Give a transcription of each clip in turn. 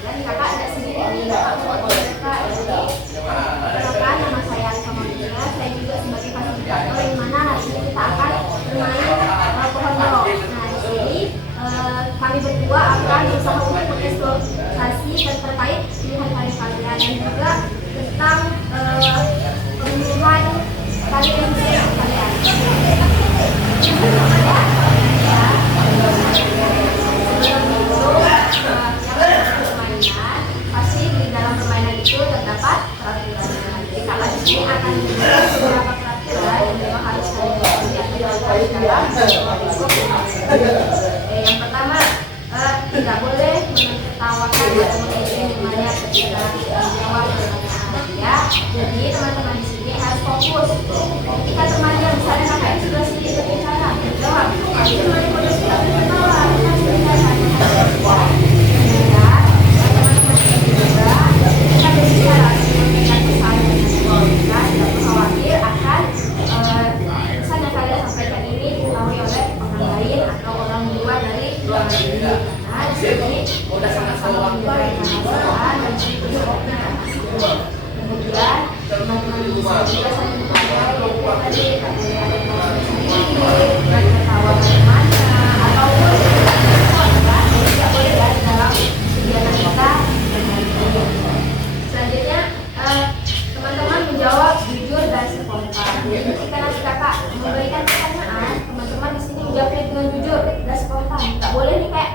Dan kakak ada sendiri nih, kakak buat kakak. Jadi perkenalkan, nama saya Alisa Maulina. Saya juga sebagai fasilitator yang mana hari ini kita akan bermain pohon blok. Nah di sini kami berdua akan berusaha untuk mengeksplorasi terkait pilihan karir kalian dan juga tentang pemilihan karir yang bisa kalian. Pasti di dalam permainan itu terdapat peraturannya. Jadi kakak di sini akan memberikan beberapa peraturan yang memang harus kalian ikuti dalam yang pertama, tidak boleh menertawakan atau mengejekan ketika menjawab pertanyaan ya. Jadi teman-teman di sini harus fokus. Ketika teman-teman misalnya kakak ini sudah sedikit berbicara, menjawab. Jadi teman-teman sudah tertawa, kita harus mendengarkan. Memberikan pertanyaan, teman-teman di sini menjawabnya dengan jujur dan spontan. Nggak boleh nih kayak,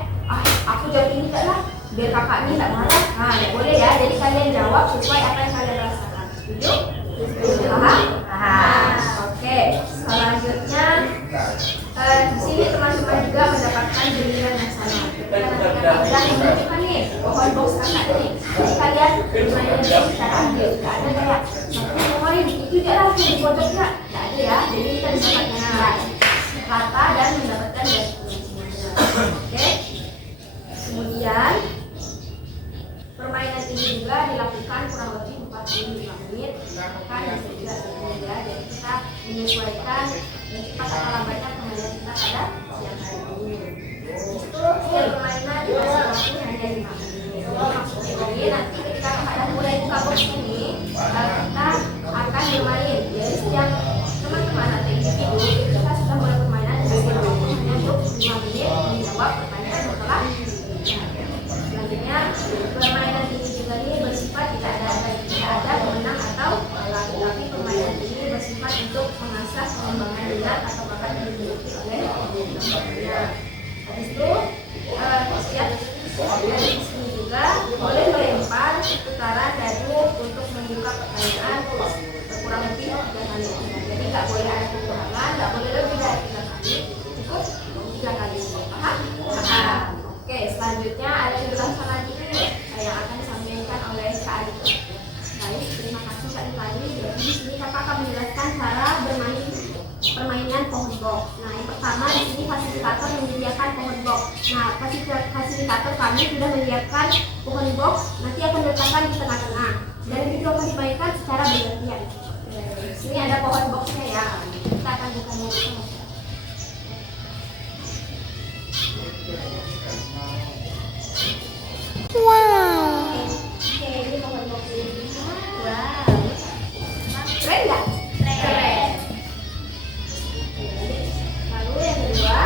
aku jawab ini enggak lah, biar kakak ini nggak marah. Nah, nggak boleh ya. Jadi kalian jawab sesuai apa yang kalian rasakan. Setuju? Paham? Oke. Selanjutnya, di sini teman-teman juga mendapatkan giliran yang sama. Karena kita menunjukkan nih pohon box kakak ini. Jadi kalian bermain secara adil. Nggak ada kayak satu main itu dia lah di pojok ya. Ya, jadi kita mendapatkan rata dan mendapatkan oke. Kemudian permainan ini juga dilakukan kurang lebih 45 menit. Maka bisa juga ya. Jadi kita menyesuaikan cepat atau lambatnya permainan kita pada siang hari ini. Itu skill permainan dikasih waktu hanya 5 menit. Jadi nanti ketika kita mulai buka box ini, kita akan bermain. Jadi setiap teman-teman atau individu kita sudah mulai permainan dengan hanya untuk 5 menit menjawab pertanyaan setelah selanjutnya permainan ini juga ini bersifat tidak ada pemenang atau kalah, tapi permainan ini bersifat untuk mengasah pengembangan minat atau bakat yang dimiliki oleh teman-temannya. Habis itu siap dari sini juga boleh melempar putaran dadu untuk membuka pertanyaan kurang lebih 3 kali. Jadi nggak boleh ada kekurangan, nggak boleh lebih dari 3 kali, cukup 3 kali. Paham? Oke, selanjutnya ada penjelasan lagi nih yang akan disampaikan oleh Kak Adit. Baik, terima kasih Kak Adit. Jadi di sini kakak akan menjelaskan cara bermain permainan pohon box. Nah, yang pertama di sini fasilitator menyediakan pohon box. Nah, fasilitator kami sudah menyiapkan pohon box, nanti akan diletakkan di tengah-tengah dan itu akan dimainkan secara bergantian. Di sini ada pohon boxnya ya. Kita akan bukanya bersama. Wow. Oke, ini pohon box ini. Wow. Keren nggak? Keren. Lalu yang kedua,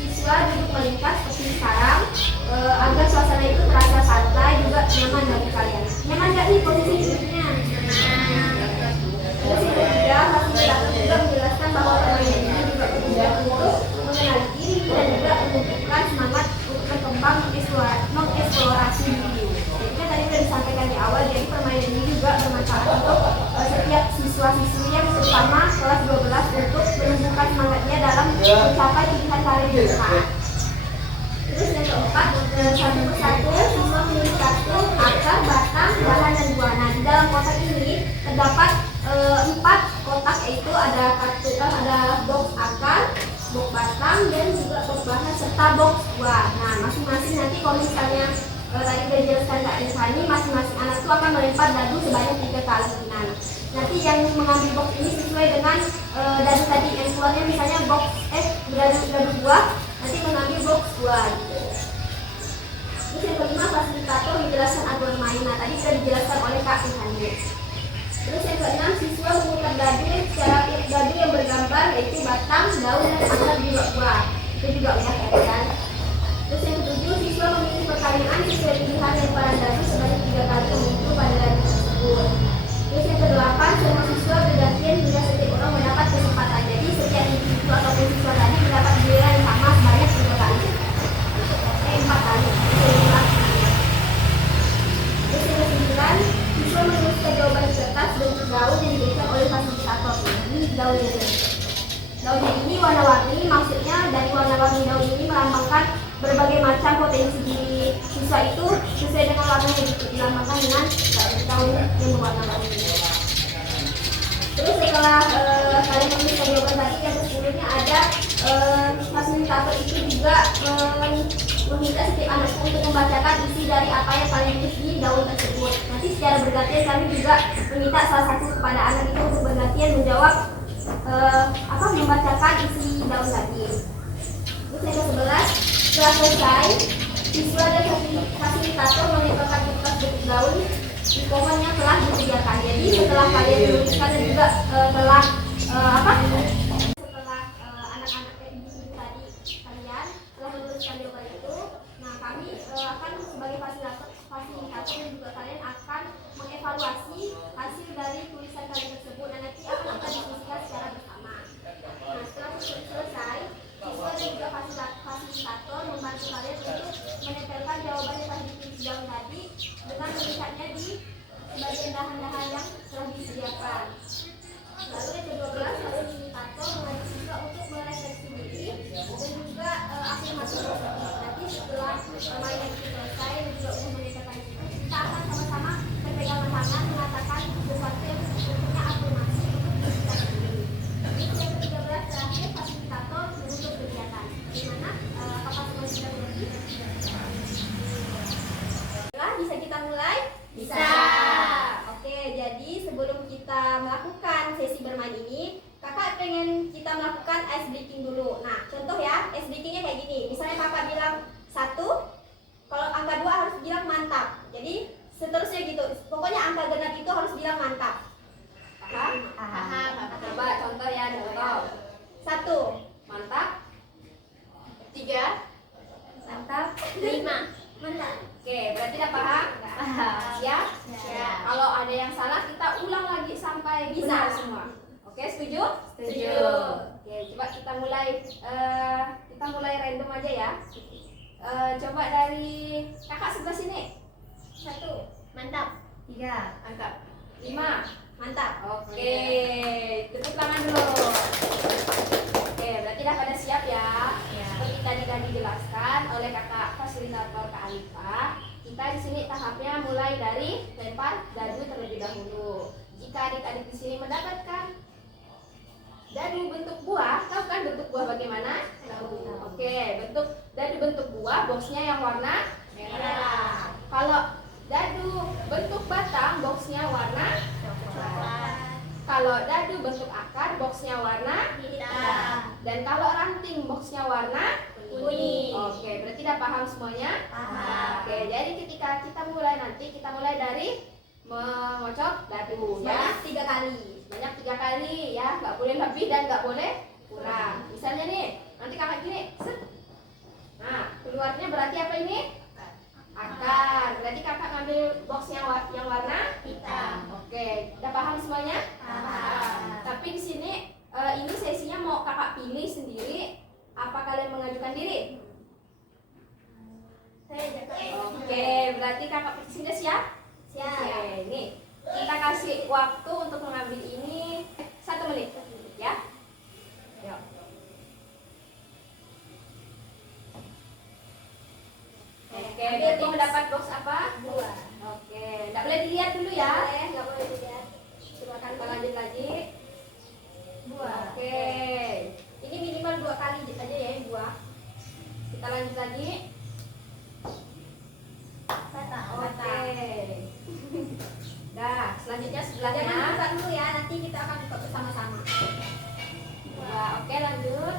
siswa duduk melingkar seperti sekarang agar suasana itu terasa santai juga nyaman bagi kalian. Nyaman nggak nih posisi duduknya? Terus yang ketiga, fasilitator juga menjelaskan bahwa permainan ini juga bertujuan untuk mengenali diri dan juga menumbuhkan semangat untuk berkembang mengeksplorasi diri. Jadi tadi sudah disampaikan di awal, jadi permainan ini juga bermanfaat untuk setiap siswa-siswi yang terutama kelas 12 untuk menumbuhkan semangatnya dalam mencapai pilihan karir mereka. Terus yang keempat, satu persatu siswa memilih kartu, akar, batang, bahan, dan buah. Nah, di dalam kotak ini terdapat 4 kotak, yaitu ada kartu, ada box akar, box batang, dan juga box bahan serta box buah. Nah, masing-masing nanti kalau misalnya tadi sudah dijelaskan Kak Nisa ini, masing-masing anak itu akan melempar dadu sebanyak 3 kali. Nah, nanti yang mengambil box ini sesuai dengan dadu tadi yang keluarnya, misalnya box dadu buah, nanti mengambil box buah gitu. Terus yang kelima, fasilitator menjelaskan aturan main. Nah, tadi sudah dijelaskan oleh Kak Ihandi. Terus yang keenam, siswa memutar dadu yang bergambar yaitu batang, daun, dan akar buah. Itu juga udah kan. Terus yang ketujuh, siswa memilih pertanyaan sesuai pilihan lemparan dadu sebanyak 3 kali menuju pada dadu tersebut. Terus yang kedelapan, semua siswa bergantian hingga setiap orang mendapat kesempatan. Jadi setiap individu ataupun siswa tadi mendapat giliran yang sama sebanyak 3 kali. 4 kali. Terus yang kesembilan, siswa menuliskan jawaban di kertas bentuk daun yang diberikan oleh fasilitator. Ini daunnya. Daunnya ini warna-warni, maksudnya dari warna-warni daun ini melambangkan berbagai macam potensi diri siswa itu sesuai dengan warnanya, dilambangkan dengan daun yang berwarna-warni. Terus setelah kalian menuliskan jawaban tadi, yang ke-10-nya ada fasilitator itu juga meminta setiap anak untuk membacakan isi dari apa yang kalian tulis di daun tersebut. Nanti secara bergantian kami juga meminta salah satu kepada anak itu untuk bergantian menjawab membacakan isi daun tadi. Terus yang ke-11, setelah selesai, siswa dan fasilitator menempelkan kertas bentuk daun di pohon yang telah disediakan. Jadi setelah kalian menuliskan dan juga setelah anak-anak individu tadi kalian telah menuliskan jawaban itu, nah kami akan sebagai fasilitator dan juga kalian akan mengevaluasi hasil dari tulisan kalian tersebut dan nanti akan kita diskusikan secara bersama. Nah setelah selesai, siswa dan juga fasilitator membantu kalian untuk menempelkan jawaban yang telah ditulis daun tadi dengan melihatnya di bagian dahan-dahan yang telah disediakan. Lalu yang ke-12, fasilitator mengajak siswa untuk merefleksi diri dan juga afirmasi positif. Nanti setelah mainan itu selesai dan juga untuk menempelkan itu, kita akan sama-sama berpegangan tangan mengatakan sesuatu yang bentuknya afirmasi untuk diri kita sendiri. Terus yang ke-13 terakhir, fasilitator menutup kegiatan. Gimana? Apakah semua sudah mengerti? Bisa kita mulai? Bisa. Oke, jadi sebelum kita melakukan sesi bermain ini, kakak pengen kita melakukan ice breaking dulu. Nah, contoh ya, ice breakingnya kayak gini. Misalnya kakak bilang 1, kalau angka 2 harus bilang mantap. Jadi seterusnya gitu. Pokoknya angka genap itu harus bilang mantap. Paham? Paham. Coba contoh ya, contoh. 1, mantap. 3, mantap. 5, mantap. Oke, berarti udah paham? Siap? Siap. Kalau ada yang salah kita ulang lagi sampai bisa semua. Oke, setuju? Setuju. Oke, coba kita mulai random aja ya. Coba dari kakak sebelah sini. 1, mantap. 3, mantap. 5, mantap. Oke, tepuk tangan dulu. Oke, berarti udah pada siap ya? Seperti tadi dijelaskan oleh kakak fasilitator Kak Alifa, kita di sini tahapnya mulai dari lempar dadu terlebih dahulu. Jika adik-adik di sini mendapatkan dadu bentuk buah, tahu kan bentuk buah bagaimana? Tahu. Oke, dadu bentuk buah, boxnya yang warna merah. Kalau dadu bentuk batang, boxnya warna coklat. Kalau dadu bentuk akar, boxnya warna hitam. Dan kalau ranting, boxnya warna kuning. Oke, berarti udah paham semuanya? Paham. Oke, jadi ketika kita mulai dari mengocok dadu ya, 3 kali. Banyak 3 kali ya, nggak boleh lebih dan nggak boleh kurang. Misalnya nih, nanti kakak gini, set. Nah, keluarnya berarti apa ini? Akar. Berarti kakak ngambil boxnya yang warna hitam. Oke, udah paham semuanya? Paham. Tapi di sini ini sesinya mau kakak pilih sendiri. Apa kalian mengajukan diri? Oke, berarti kakak sudah siap? Siap. Oke, nih kita kasih waktu untuk mengambil ini 1 menit, ya. Yuk. Oke, berarti mendapat box apa? 2. Oke, nggak boleh dilihat dulu ya? Nggak boleh dilihat. Silakan lanjut lagi. 2. Oke, ini minimal 2 kali aja ya yang buah. Kita lanjut lagi. Oke. Dah, selanjutnya sebelahnya. Jangan buka dulu ya, nanti kita akan buka bersama-sama. Oke, lanjut.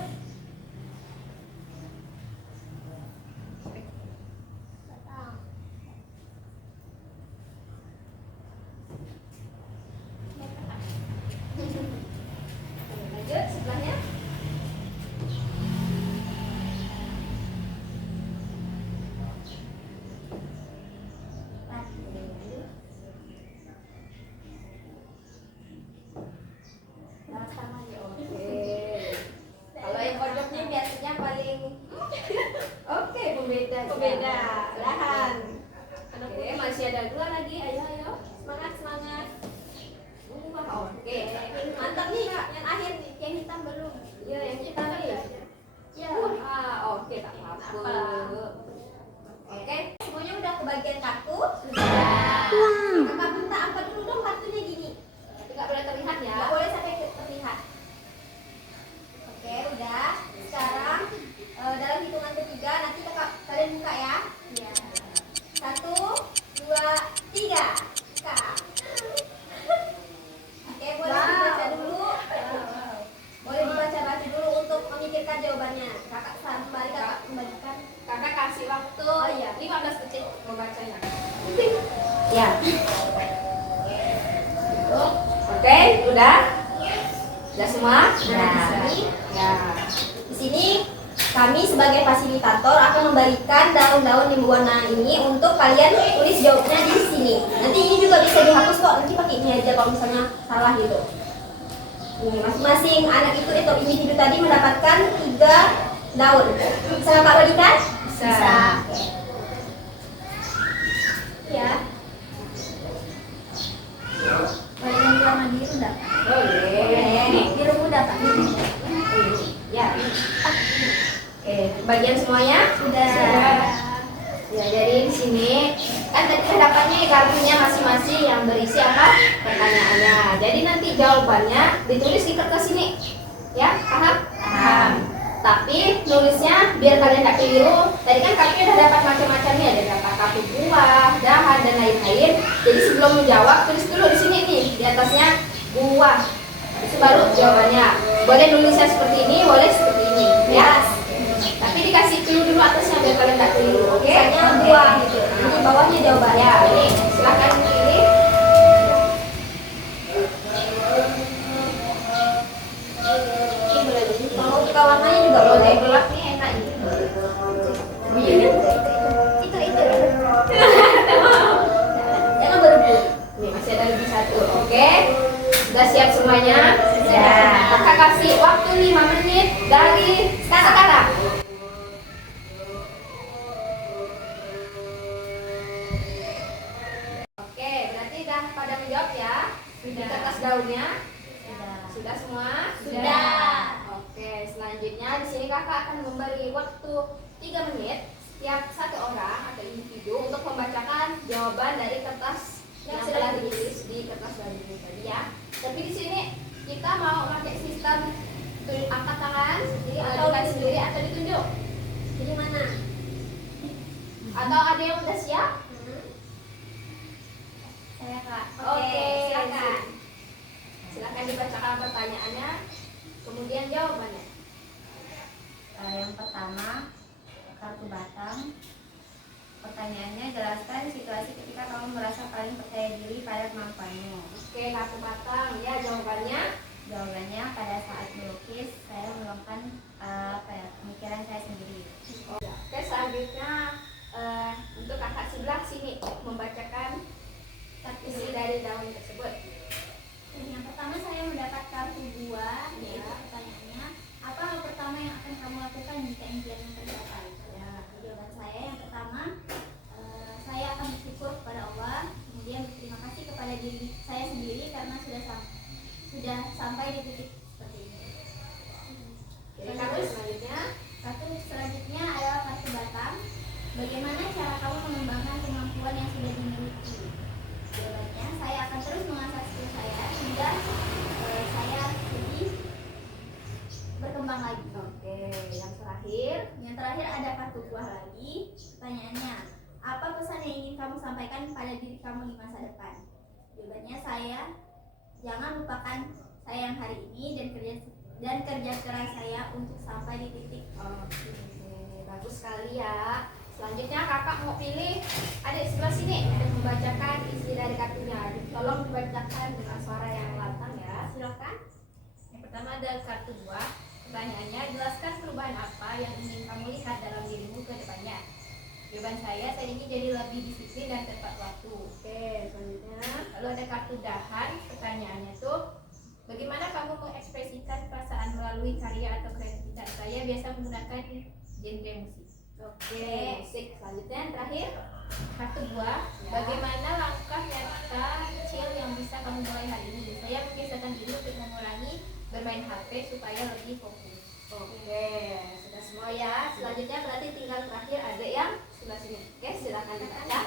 masih ada 2 lagi. Ayo, semangat. Oke, mantap nih Kak. Yang akhir nih, yang hitam belum. Iya, yang hitam nih. Ya. Oke, tak apa. Oke, semuanya udah kebagian kartu? Sudah. Kakak minta angkat dulu dong kartunya gini. Tapi nggak boleh terlihat ya. Nggak boleh sampai terlihat. Oke, udah. Sekarang dalam hitungan ketiga nanti kalian buka ya. Iya. 1, 2, 3. Buka. Oke, boleh dibaca dulu. Boleh dibaca dulu untuk memikirkan jawabannya. Kakak kembalikan. Kakak kasih waktu 15 detik membacanya. Ya. Oke, udah? Sudah semua? Nah, ya. Di sini kami sebagai fasilitator akan memberikan daun-daun yang berwarna ini untuk kalian tulis jawabnya di sini. Nanti ini juga bisa dihapus kok. Nanti pakai ini aja kalau misalnya salah gitu. Ini masing-masing anak itu atau individu tadi mendapatkan 3 daun. Bisa Kak bagikan? Bisa. Ya. Bagian warna biru dapat. Boleh. Biru muda Pak. Ya. Oke, bagian semuanya sudah. Ya, jadi di sini kan tadi hadapannya kartunya masing-masing yang berisi apa pertanyaannya. Jadi nanti jawabannya ditulis di kertas ini, ya paham? Paham. Tapi nulisnya biar kalian tidak keliru. Tadi kan kartunya udah dapat macam-macamnya, ada dapat kartu buah, dahan dan lain-lain. Jadi sebelum menjawab tulis dulu di sini nih di atasnya buah. Itu baru jawabannya. Boleh nulisnya seperti ini, boleh seperti ini, ya. Tapi dikasih clue dulu atasnya biar kalian tidak keliru, oke? Misalnya buah gitu. Ini bawahnya jawabannya. Ini silakan pilih. Ini boleh di sini. Mau buka warnanya juga boleh. Gelap nih enak ini. Itu. Jangan berebut. Nih masih ada lebih 1, oke? Sudah siap semuanya? Sudah. Kakak kasih waktu 5 menit dari sekarang. Oke, berarti udah pada menjawab ya? Sudah. Di kertas daunnya? Sudah semua? Sudah. Oke, selanjutnya di sini kakak akan memberi waktu 3 menit setiap 1 orang atau individu untuk membacakan jawaban dari kertas yang sudah ditulis di kertas daun ini tadi ya. Tapi di sini kita mau pakai sistem angkat tangan sendiri atau ditunjuk. Jadi mana? Atau ada yang udah siap? Saya Kak. Oke, silakan. Silakan dibacakan pertanyaannya, kemudian jawabannya. Yang pertama, kartu batang. Pertanyaannya, jelaskan situasi ketika kamu merasa paling percaya diri pada kemampuanmu. Oke, kartu batang. Ya, Jawabannya pada saat melukis saya meluangkan pemikiran saya sendiri. Oke, selanjutnya untuk kakak sebelah sini membacakan isi dari daun tersebut. Yang pertama saya mendapat kartu buah, yaitu pertanyaannya, apa hal pertama yang akan kamu lakukan jika impianmu tercapai? Jawaban saya yang pertama, saya akan bersyukur kepada Allah, kemudian berterima kasih kepada diri saya sendiri karena sudah sampai di titik seperti ini. Kartu selanjutnya. Kartu selanjutnya adalah kartu batang. Bagaimana cara kamu mengembangkan kemampuan yang sudah dimiliki? Jawabannya, saya akan terus mengasah skill saya hingga saya lebih berkembang lagi. Oke, yang terakhir. Yang terakhir ada kartu buah lagi. Pertanyaannya, apa pesan yang ingin kamu sampaikan pada diri kamu di masa depan? Jawabannya, saya jangan lupakan saya yang hari ini dan kerja keras saya untuk sampai di titik. Oke, bagus sekali ya. Selanjutnya kakak mau pilih adik sebelah sini untuk membacakan isi dari kartunya. Tolong dibacakan dengan suara yang lantang ya. Silakan. Yang pertama ada kartu buah. Pertanyaannya, jelaskan perubahan apa yang ingin kamu lihat dalam dirimu ke depannya. Jawaban saya ingin jadi lebih disiplin dan tepat waktu. Oke, selanjutnya. Lalu ada kartu dahan. Pertanyaannya tuh, bagaimana kamu mengekspresikan perasaan melalui karya atau kreativitas? Saya biasa menggunakan genre musik. Oke, musik. Selanjutnya yang terakhir. Kartu buah, bagaimana langkah nyata kecil yang bisa kamu mulai hari ini? Saya membiasakan diri untuk mengurangi bermain HP supaya lebih fokus. Oke, sudah semua ya. Selanjutnya berarti tinggal terakhir ada yang sebelah sini. Oke, silakan dibaca.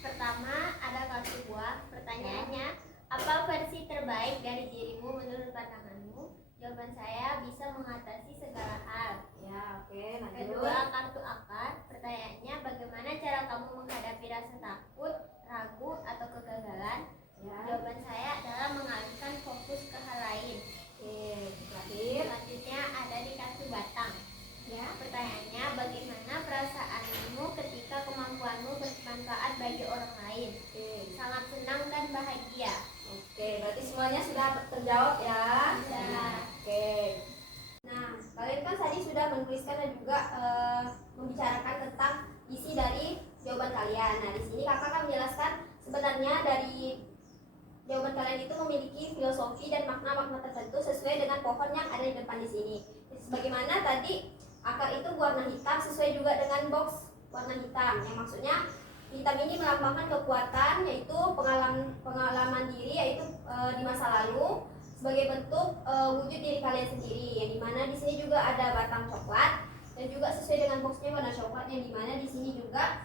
Pertama, ada kartu buah. Pertanyaannya, apa versi terbaik dari dirimu menurut pandanganmu? Jawaban saya, bisa mengatasi segala hal. Ya, oke, lanjut. Kedua, kartu akar. Pertanyaannya, bagaimana cara kamu menghadapi rasa takut, ragu, atau kegagalan? Ya. Jawaban saya adalah mengalihkan fokus ke hal lain. Oke, terakhir. Selanjutnya ada di kartu batang. Ya. Pertanyaannya, bagaimana perasaanmu ketika kemampuanmu bermanfaat bagi orang lain? Oke. Sangat senang dan bahagia. Oke, berarti semuanya sudah terjawab ya. Sudah. Oke. Nah, kalian kan tadi sudah menuliskan dan juga membicarakan tentang isi dari jawaban kalian. Nah, di sini kakak akan menjelaskan sebenarnya dari jawaban kalian itu memiliki filosofi dan makna-makna tertentu sesuai dengan pohon yang ada di depan di sini. Sebagaimana tadi akar itu warna hitam sesuai juga dengan box warna hitam, yang maksudnya hitam ini melambangkan kekuatan, yaitu pengalaman diri, yaitu di masa lalu sebagai bentuk wujud diri kalian sendiri. Yang dimana di sini juga ada batang coklat dan juga sesuai dengan boxnya warna coklat, yang dimana di sini juga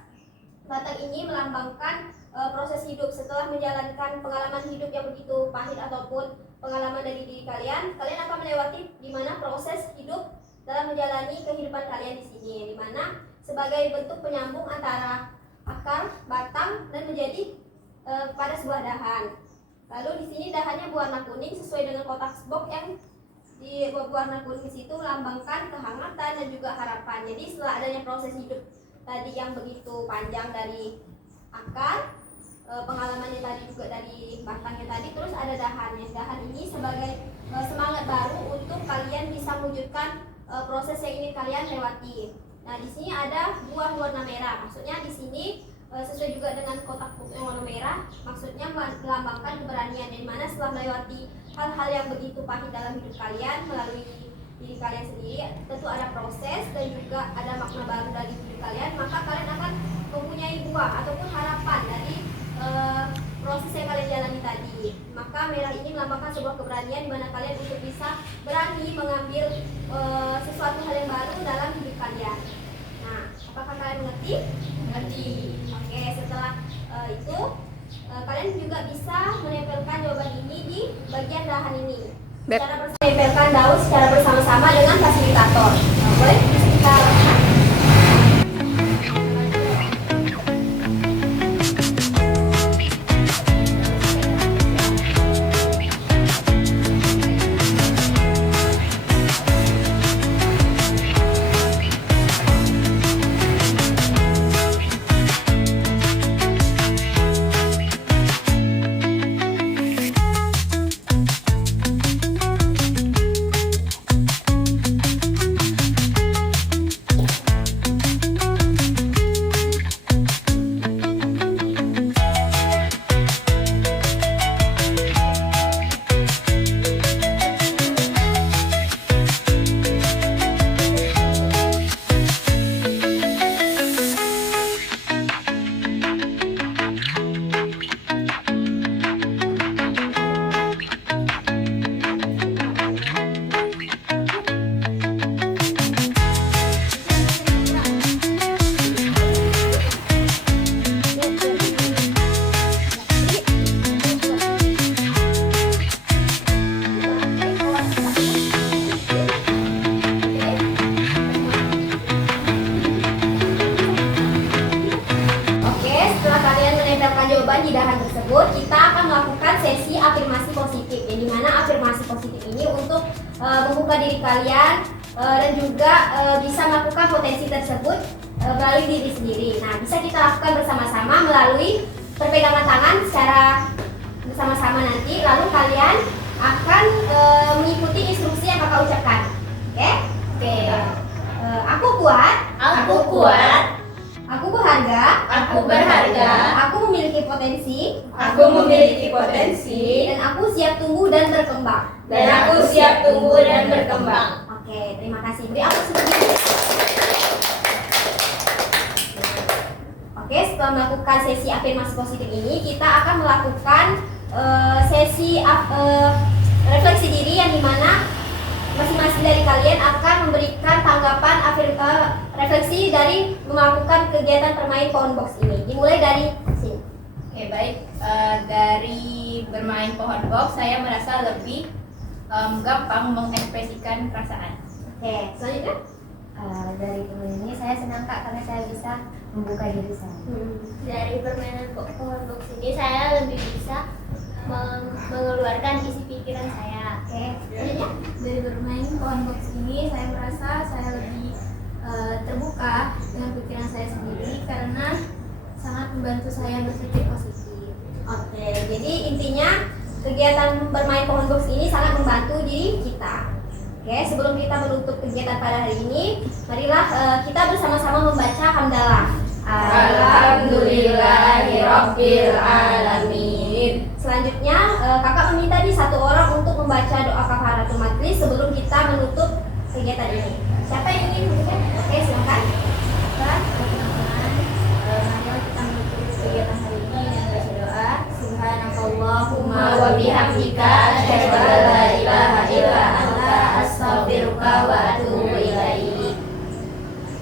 batang ini melambangkan proses hidup setelah menjalankan pengalaman hidup yang begitu pahit ataupun pengalaman dari diri kalian. Kalian akan melewati di mana proses hidup dalam menjalani kehidupan kalian di sini, yang dimana sebagai bentuk penyambung antara akar, batang, dan menjadi pada sebuah dahan. Lalu di sini dahannya berwarna kuning sesuai dengan kotak box yang di warna kuning situ melambangkan kehangatan dan juga harapan. Jadi setelah adanya proses hidup tadi yang begitu panjang dari akar, pengalamannya tadi juga dari batangnya tadi, terus ada dahannya. Dahan ini sebagai semangat baru untuk kalian bisa mewujudkan proses yang ingin kalian lewati. Nah, di sini ada buah warna merah. Maksudnya di sini sesuai juga dengan kotak box yang warna merah, maksudnya melambangkan keberanian, di mana setelah melewati hal-hal yang begitu pahit dalam hidup kalian melalui diri kalian sendiri, tentu ada proses dan juga ada makna baru dari hidup kalian, maka kalian akan mempunyai buah ataupun harapan dari proses yang kalian jalani tadi. Maka merah ini melambangkan sebuah keberanian di mana kalian untuk bisa berani mengambil sesuatu hal yang baru dalam hidup kalian. Nah, apakah kalian mengerti? Mengerti. Oke, setelah itu kalian juga bisa menempelkan jawaban ini di bagian dahan ini. Menempelkan daun secara bersama-sama dengan fasilitator. Nah, boleh kita lakukan. jawaban di dahan tersebut, kita akan melakukan sesi afirmasi positif, yang dimana afirmasi positif ini untuk membuka diri kalian dan juga bisa melakukan potensi tersebut melalui diri sendiri. Nah, bisa kita lakukan bersama-sama melalui perpegangan tangan secara bersama-sama nanti, lalu kalian akan mengikuti instruksi yang kakak ucapkan. Oke? Oke. Aku kuat. Aku kuat. Aku berharga. Aku berharga. Aku memiliki potensi. Aku memiliki potensi. Dan aku siap tumbuh dan berkembang. Dan aku siap tumbuh dan berkembang. Oke, terima kasih. Beri aplaus sedikit. Oke, setelah melakukan sesi afirmasi positif ini, kita akan melakukan sesi refleksi diri yang dimana masing-masing dari kalian akan memberikan tanggapan refleksi dari melakukan kegiatan bermain pohon box ini. Dimulai dari sini. Oke, baik. Dari bermain pohon box, saya merasa lebih gampang mengekspresikan perasaan. Oke, selanjutnya. Dari teman ini saya senang Kak karena saya bisa membuka diri saya. Dari permainan pohon box ini saya lebih bisa mengeluarkan isi pikiran saya. Oke, selanjutnya. Dari bermain pohon box ini, saya merasa saya lebih terbuka dengan pikiran saya sendiri karena sangat membantu saya berpikir positif. Oke, jadi intinya kegiatan bermain pohon box ini sangat membantu diri kita. Oke, sebelum kita menutup kegiatan pada hari ini, marilah kita bersama-sama membaca hamdalah. Alhamdulillahirabbil alamin. Selanjutnya, kakak meminta di satu orang untuk membaca doa kafaratul majlis sebelum kita menutup kegiatan ini. Siapa yang ingin membaca? Oke, silakan. Marilah kita menutup kegiatan hari ini dengan baca doa. Subhanakallahumma wa bihamdika asyhadu an la ilaha illa anta astaghfiruka wa atubu ilaik.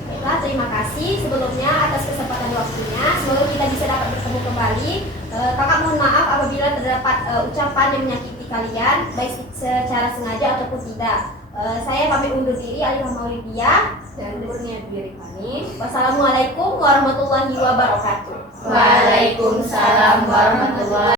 Baiklah, terima kasih sebelumnya atas kesempatan waktunya. Semoga kita bisa dapat bertemu kembali. Kakak mohon maaf apabila terdapat ucapan yang menyakiti kalian, baik secara sengaja ataupun tidak. Saya pamit undur diri, Alifah Maulidia dan Kurnia diri kami. Wassalamualaikum warahmatullahi wabarakatuh. Waalaikumsalam warahmatullahi